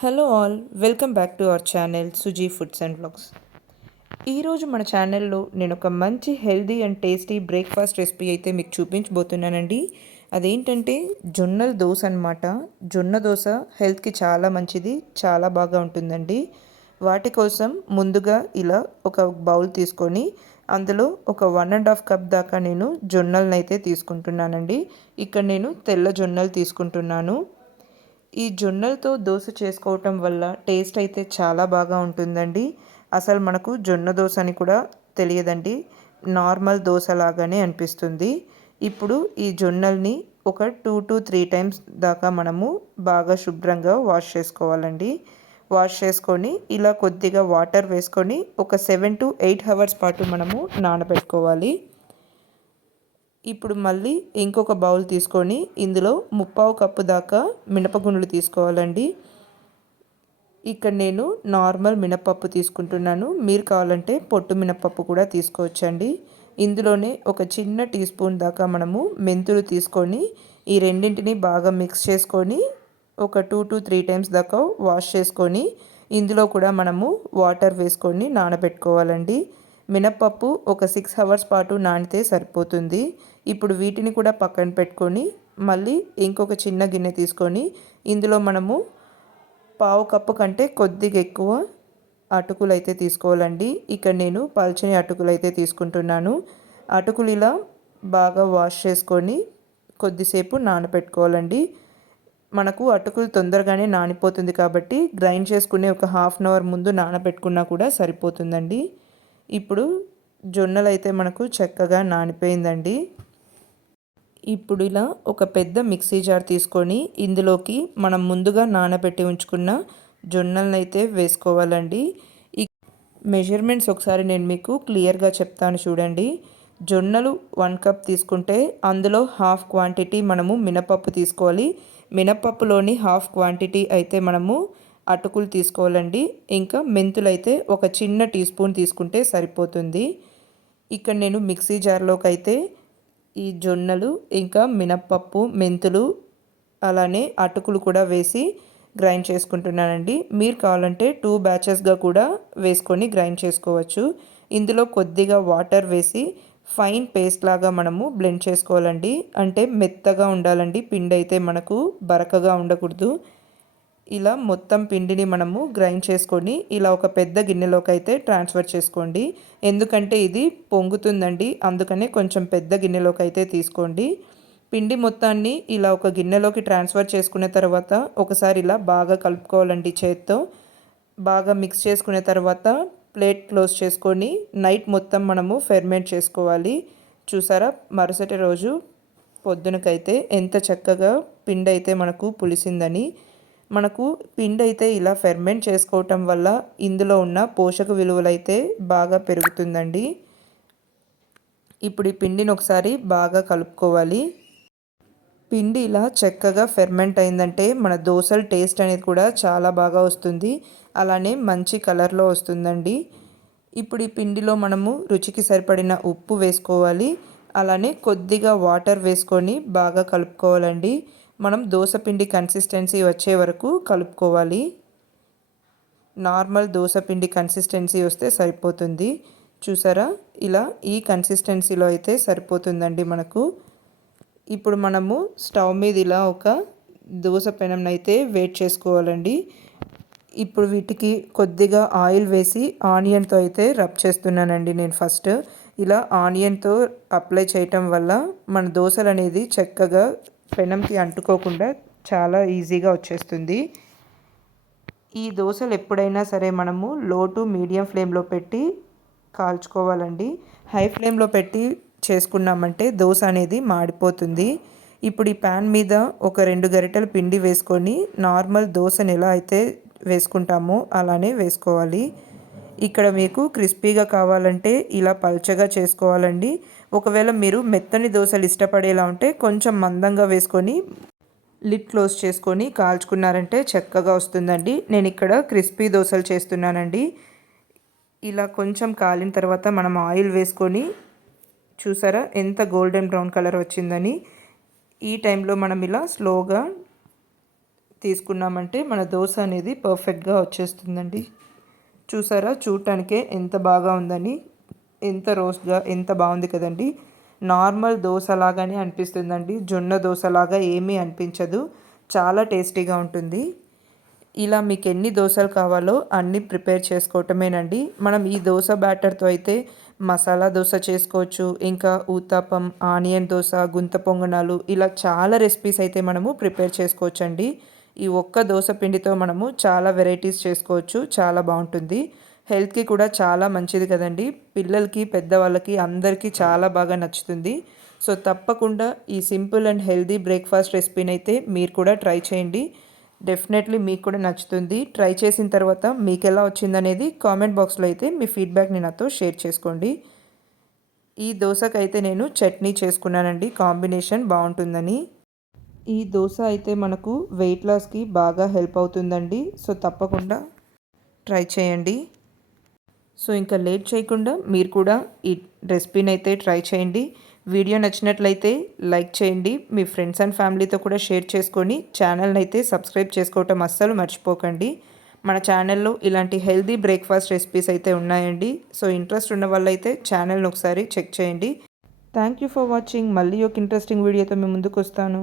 Hello all welcome back to our channel Suji foods and blogs ఈరోజు మన ఛానల్లో నేను ఒక మంచి healthy and tasty breakfast recipe అయితే మీకు చూపించబోతున్నానండి. అదేంటంటే జొన్నల దోశ అనమాట జొన్న దోశ హెల్త్కి చాలా మంచిది చాలా బాగా ఉంటుందండి. వాటి కోసం ముందుగా ఇలా ఒక బౌల్ తీసుకొని అందులో ఒక వన్ అండ్ హాఫ్ కప్ దాకా నేను జొన్నలను అయితే తీసుకుంటున్నానండి. ఇక్కడ నేను తెల్ల జొన్నలు తీసుకుంటున్నాను. ఈ జొన్నలతో దోశ చేసుకోవటం వల్ల టేస్ట్ అయితే చాలా బాగా ఉంటుందండి. అసలు మనకు జొన్న దోశ అని కూడా తెలియదండి. నార్మల్ దోశ లాగానే అనిపిస్తుంది. ఇప్పుడు ఈ జొన్నల్ని ఒక టూ టు త్రీ టైమ్స్ దాకా మనము బాగా శుభ్రంగా వాష్ చేసుకోవాలండి. వాష్ చేసుకొని ఇలా కొద్దిగా వాటర్ వేసుకొని ఒక సెవెన్ టు ఎయిట్ అవర్స్ పాటు మనము నానబెట్టుకోవాలి. ఇప్పుడు మళ్ళీ ఇంకొక బౌల్ తీసుకొని ఇందులో ముప్పావు కప్పు దాకా మినపగుండ్లు తీసుకోవాలండి. ఇక్కడ నేను నార్మల్ మినపప్పు తీసుకుంటున్నాను. మీరు కావాలంటే పొట్టు మినపప్పు కూడా తీసుకోవచ్చండి. ఇందులోనే ఒక చిన్న టీ స్పూన్ దాకా మనము మెంతులు తీసుకొని ఈ రెండింటిని బాగా మిక్స్ చేసుకొని ఒక టూ టు త్రీ టైమ్స్ దాకా వాష్ చేసుకొని ఇందులో కూడా మనము వాటర్ వేసుకొని నానబెట్టుకోవాలండి. మినప్పప్పు ఒక సిక్స్ అవర్స్ పాటు నానితే సరిపోతుంది. ఇప్పుడు వీటిని కూడా పక్కన పెట్టుకొని మళ్ళీ ఇంకొక చిన్న గిన్నె తీసుకొని ఇందులో మనము పావు కప్పు కంటే కొద్దిగా ఎక్కువ అటుకులు అయితే తీసుకోవాలండి. ఇక్కడ నేను పల్చని అటుకులు అయితే తీసుకుంటున్నాను. అటుకులు ఇలా బాగా వాష్ చేసుకొని కొద్దిసేపు నానబెట్టుకోవాలండి మనకు అటుకులు తొందరగానే నానిపోతుంది కాబట్టి గ్రైండ్ చేసుకునే ఒక హాఫ్ అన్ అవర్ ముందు నానబెట్టుకున్నా కూడా సరిపోతుందండి. ఇప్పుడు జొన్నలు అయితే మనకు చక్కగా నానిపోయిందండి. ఇప్పుడు ఇలా ఒక పెద్ద మిక్సీ జార్ తీసుకొని ఇందులోకి మనం ముందుగా నానబెట్టి ఉంచుకున్న జొన్నలను అయితే వేసుకోవాలండి. ఈ మెజర్మెంట్స్ ఒకసారి నేను మీకు క్లియర్గా చెప్తాను చూడండి. జొన్నలు వన్ కప్ తీసుకుంటే అందులో హాఫ్ క్వాంటిటీ మనము మినపప్పు తీసుకోవాలి. మినపప్పులోని హాఫ్ క్వాంటిటీ అయితే మనము అటుకులు తీసుకోవాలండి. ఇంకా మెంతులు అయితే ఒక చిన్న టీ స్పూన్ తీసుకుంటే సరిపోతుంది. ఇక్కడ నేను మిక్సీ జార్లోకి అయితే ఈ జొన్నలు ఇంకా మినప్పప్పు మెంతులు అలానే అటుకులు కూడా వేసి గ్రైండ్ చేసుకుంటున్నానండి. మీరు కావాలంటే టూ బ్యాచెస్గా కూడా వేసుకొని గ్రైండ్ చేసుకోవచ్చు. ఇందులో కొద్దిగా వాటర్ వేసి ఫైన్ పేస్ట్ లాగా మనము బ్లెండ్ చేసుకోవాలండి. అంటే మెత్తగా ఉండాలండి. పిండి అయితే మనకు బరకగా ఉండకూడదు. ఇలా మొత్తం పిండిని మనము గ్రైండ్ చేసుకొని ఇలా ఒక పెద్ద గిన్నెలోకి అయితే ట్రాన్స్ఫర్ చేసుకోండి. ఎందుకంటే ఇది పొంగుతుందండి అందుకనే కొంచెం పెద్ద గిన్నెలోకి అయితే తీసుకోండి. పిండి మొత్తాన్ని ఇలా ఒక గిన్నెలోకి ట్రాన్స్ఫర్ చేసుకున్న తర్వాత ఒకసారి ఇలా బాగా కలుపుకోవాలండి చేత్తో. బాగా మిక్స్ చేసుకున్న తర్వాత ప్లేట్ క్లోజ్ చేసుకొని నైట్ మొత్తం మనము ఫెర్మెంట్ చేసుకోవాలి. చూసారా మరుసటి రోజు పొద్దునకైతే ఎంత చక్కగా పిండి అయితే మనకు పులిసిందని. మనకు పిండి అయితే ఇలా ఫెర్మెంట్ చేసుకోవటం వల్ల ఇందులో ఉన్న పోషక విలువలు అయితే బాగా పెరుగుతుందండి. ఇప్పుడు ఈ పిండిని ఒకసారి బాగా కలుపుకోవాలి. పిండి ఇలా చక్కగా ఫెర్మెంట్ అయిందంటే మన దోశల టేస్ట్ అనేది కూడా చాలా బాగా వస్తుంది. అలానే మంచి కలర్లో వస్తుందండి. ఇప్పుడు ఈ పిండిలో మనము రుచికి సరిపడిన ఉప్పు వేసుకోవాలి. అలానే కొద్దిగా వాటర్ వేసుకొని బాగా కలుపుకోవాలండి. మనం దోసపిండి కన్సిస్టెన్సీ వచ్చే వరకు కలుపుకోవాలి. నార్మల్ దోసపిండి కన్సిస్టెన్సీ వస్తే సరిపోతుంది. చూసారా? ఇలా ఈ కన్సిస్టెన్సీలో అయితే సరిపోతుందండి మనకు. ఇప్పుడు మనము స్టవ్ మీద ఇలా ఒక దోశ పెనం అయితే వేట్ చేసుకోవాలండి. ఇప్పుడు వీటికి కొద్దిగా ఆయిల్ వేసి ఆనియన్తో అయితే రబ్ చేస్తున్నానండి నేను ఫస్ట్. ఇలా ఆనియన్తో అప్లై చేయటం వల్ల మన దోశలు అనేది చక్కగా పెనంకి అంటుకోకుండా చాలా ఈజీగా వచ్చేస్తుంది. ఈ దోశలు ఎప్పుడైనా సరే మనము లో టు మీడియం ఫ్లేమ్లో పెట్టి కాల్చుకోవాలండి. హై ఫ్లేమ్లో పెట్టి చేసుకున్నామంటే దోశ అనేది మాడిపోతుంది. ఇప్పుడు ఈ ప్యాన్ మీద ఒక రెండు గరిటెలు పిండి వేసుకొని నార్మల్ దోశను ఎలా అయితే వేసుకుంటామో అలానే వేసుకోవాలి. ఇక్కడ మీకు క్రిస్పీగా కావాలంటే ఇలా పల్చగా చేసుకోవాలండి. ఒకవేళ మీరు మెత్తని దోశలు ఇష్టపడేలా ఉంటే కొంచెం మందంగా వేసుకొని లిడ్ క్లోజ్ చేసుకొని కాల్చుకున్నారంటే చక్కగా వస్తుందండి. నేను ఇక్కడ క్రిస్పీ దోశలు చేస్తున్నానండి. ఇలా కొంచెం కాలిన తర్వాత మనం ఆయిల్ వేసుకొని చూసారా ఎంత గోల్డెన్ బ్రౌన్ కలర్ వచ్చిందని. ఈ టైంలో మనం ఇలా స్లోగా తీసుకున్నామంటే మన దోశ అనేది పర్ఫెక్ట్గా వచ్చేస్తుందండి. చూసారా చూడటానికే ఎంత బాగా ఉందని. ఎంత రోస్ట్గా ఎంత బాగుంది కదండి. నార్మల్ దోశ లాగానే అనిపిస్తుందండి. జొన్న దోశలాగా ఏమీ అనిపించదు. చాలా టేస్టీగా ఉంటుంది. ఇలా మీకు ఎన్ని దోశలు కావాలో అన్నీ ప్రిపేర్ చేసుకోవటమేనండి. మనం ఈ దోశ బ్యాటర్తో అయితే మసాలా దోశ చేసుకోవచ్చు. ఇంకా ఊతాపం ఆనియన్ దోశ గుంత పొంగనాలు ఇలా చాలా రెసిపీస్ అయితే మనము ప్రిపేర్ చేసుకోవచ్చండి. ఈ ఒక్క దోశ పిండితో మనము చాలా వెరైటీస్ చేసుకోవచ్చు. చాలా బాగుంటుంది. హెల్త్కి కూడా చాలా మంచిది కదండి. పిల్లలకి పెద్దవాళ్ళకి అందరికీ చాలా బాగా నచ్చుతుంది. సో తప్పకుండా ఈ సింపుల్ అండ్ హెల్దీ బ్రేక్ఫాస్ట్ రెసిపీని అయితే మీరు కూడా ట్రై చేయండి. డెఫినెట్లీ మీకు కూడా నచ్చుతుంది. ట్రై చేసిన తర్వాత మీకు ఎలా వచ్చిందనేది కామెంట్ బాక్స్లో అయితే మీ ఫీడ్బ్యాక్ని నాతో షేర్ చేసుకోండి. ఈ దోశకైతే నేను చట్నీ చేసుకున్నానండి. కాంబినేషన్ బాగుంటుందని. ఈ దోశ అయితే మనకు వెయిట్ లాస్కి బాగా హెల్ప్ అవుతుందండి. సో తప్పకుండా ట్రై చేయండి. సో ఇంకా లేట్ చేయకుండా మీరు కూడా ఈ రెసిపీని అయితే ట్రై చేయండి. వీడియో నచ్చినట్లయితే లైక్ చేయండి. మీ ఫ్రెండ్స్ అండ్ ఫ్యామిలీతో కూడా షేర్ చేసుకొని ఛానల్ని అయితే సబ్స్క్రైబ్ చేసుకోవటం అస్సలు మర్చిపోకండి. మన ఛానల్లో ఇలాంటి హెల్దీ బ్రేక్ఫాస్ట్ రెసిపీస్ అయితే ఉన్నాయండి. సో ఇంట్రెస్ట్ ఉన్న వాళ్ళైతే ఛానల్ని ఒకసారి చెక్ చేయండి. Thank you for watching. మళ్ళీ ఒక ఇంట్రెస్టింగ్ వీడియోతో మేము ముందుకు వస్తాను.